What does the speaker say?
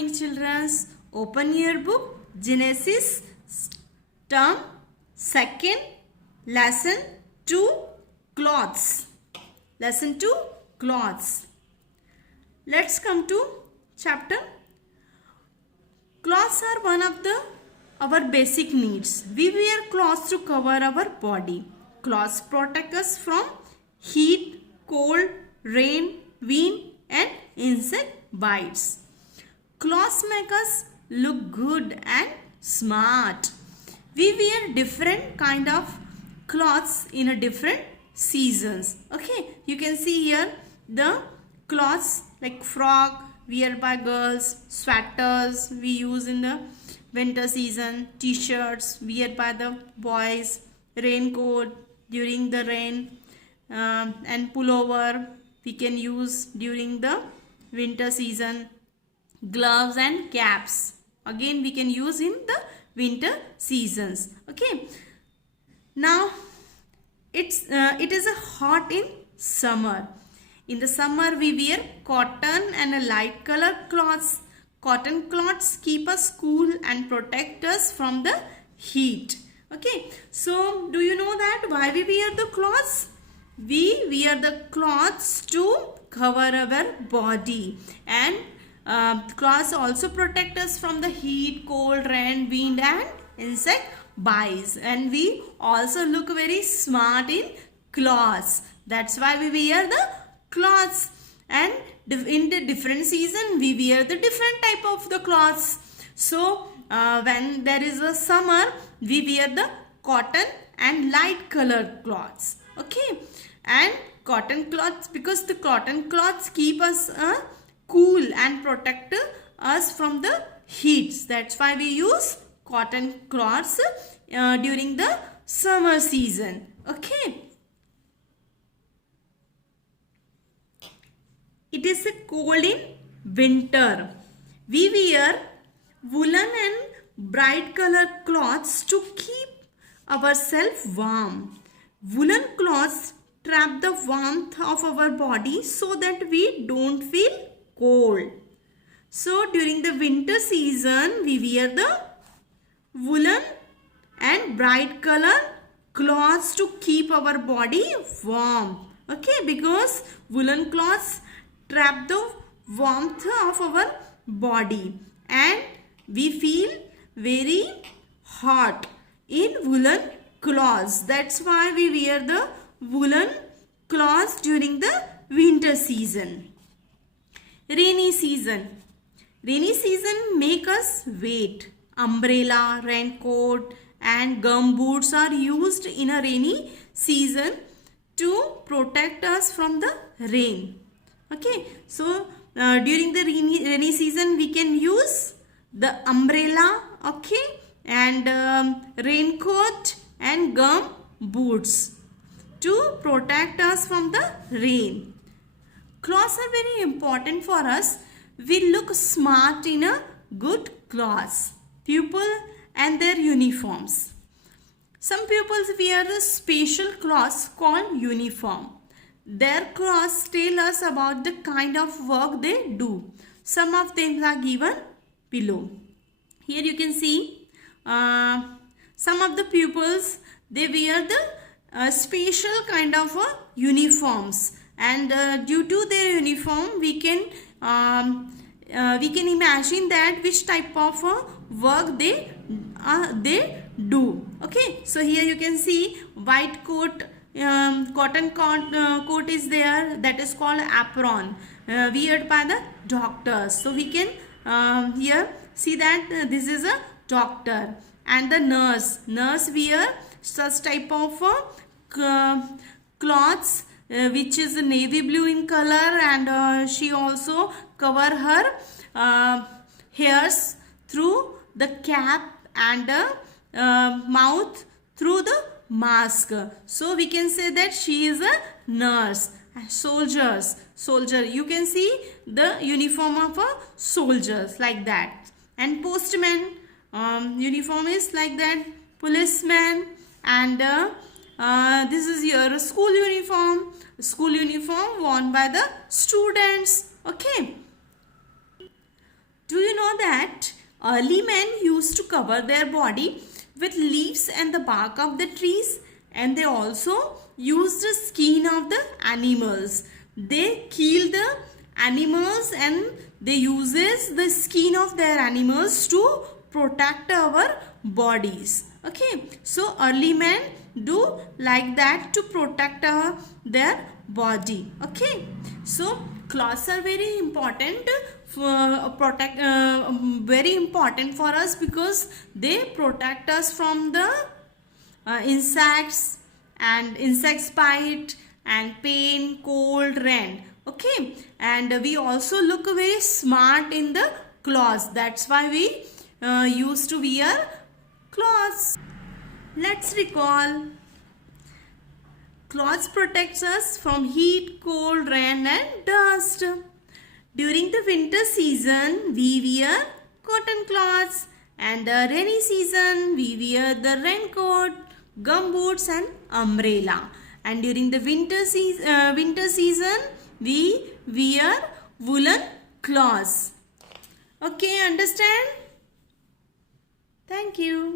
morning, children. Open your book, Genesis, term 2nd, lesson 2, clothes. Lesson 2, clothes. Let's come to chapter. Clothes are one of our basic needs. We wear clothes to cover our body. Clothes protect us from heat, cold, rain, wind, and insect bites. Clothes make us look good and smart. We wear different kind of clothes in a different seasons. Okay, you can see here the clothes like frock wear by girls, sweaters we use in the winter season, t-shirts wear by the boys, raincoat during the rain, and pullover we can use during the winter season, gloves and caps again we can use in the winter seasons. Okay, now it is a hot in summer. In the summer we wear cotton and a light color cloths. Cotton cloths keep us cool and protect us from the heat. Okay, so do you know that why we wear the clothes? We wear the clothes to cover our body, and clothes also protect us from the heat, cold, rain, wind and insect bites, and we also look very smart in clothes. That's why we wear the clothes, and in the different season we wear the different type of the clothes. So when there is a summer we wear the cotton and light colored clothes. Okay, and cotton cloths, because the cotton cloths keep us cool and protect us from the heats. That's why we use cotton cloths during the summer season. Okay, it is cold in winter. We wear woolen and bright colored cloths to keep ourselves warm. Woolen cloths trap the warmth of our body so that we don't feel cold. So during the winter season we wear the woolen and bright colored cloths to keep our body warm. Okay, because woolen cloths trap the warmth of our body and we feel very hot in woolen cloths. That's why we wear the woolen cloths during the winter season. Rainy season. Rainy season make us wait. Umbrella, raincoat and gum boots are used in a rainy season to protect us from the rain. Okay, so during the rainy season we can use the umbrella, okay, and raincoat and gum boots to protect us from the rain. Clothes are very important for us. We look smart in a good clothes. Pupil and their uniforms. Some pupils wear a special clothes called uniform. Their clothes tell us about the kind of work they do. Some of them are given below. Here you can see some of the pupils, they wear the special kind of uniforms, and due to their uniform we can imagine that which type of work they do. Okay, so here you can see white coat, cotton coat is there, that is called apron, weared by the doctors. So we can here see that this is a doctor, and the nurse wear such type of cloths which is navy blue in color, and she also cover her hairs through the cap and mouth through the mask. So we can say that she is a nurse. Soldier, you can see the uniform of a soldiers like that, and postman uniform is like that, policeman, and this is your school uniform worn by the students. Okay, do you know that early men used to cover their body with leaves and the bark of the trees, and they also used the skin of the animals. They kill the animals and they uses the skin of their animals to protect our bodies. Okay, so early men do like that to protect their body. Okay, so clothes are very important for very important for us because they protect us from the insects and insects bite and pain, cold, rain. Okay, and we also look very smart in the clothes. That's why we used to wear clothes. Let's recall. Clothes protects us from heat, cold, rain and dust. During the winter season, we wear cotton cloths, and the rainy season, we wear the raincoat, gumboots and umbrella. And during the winter season, we wear woolen cloths. Okay, understand? Thank you.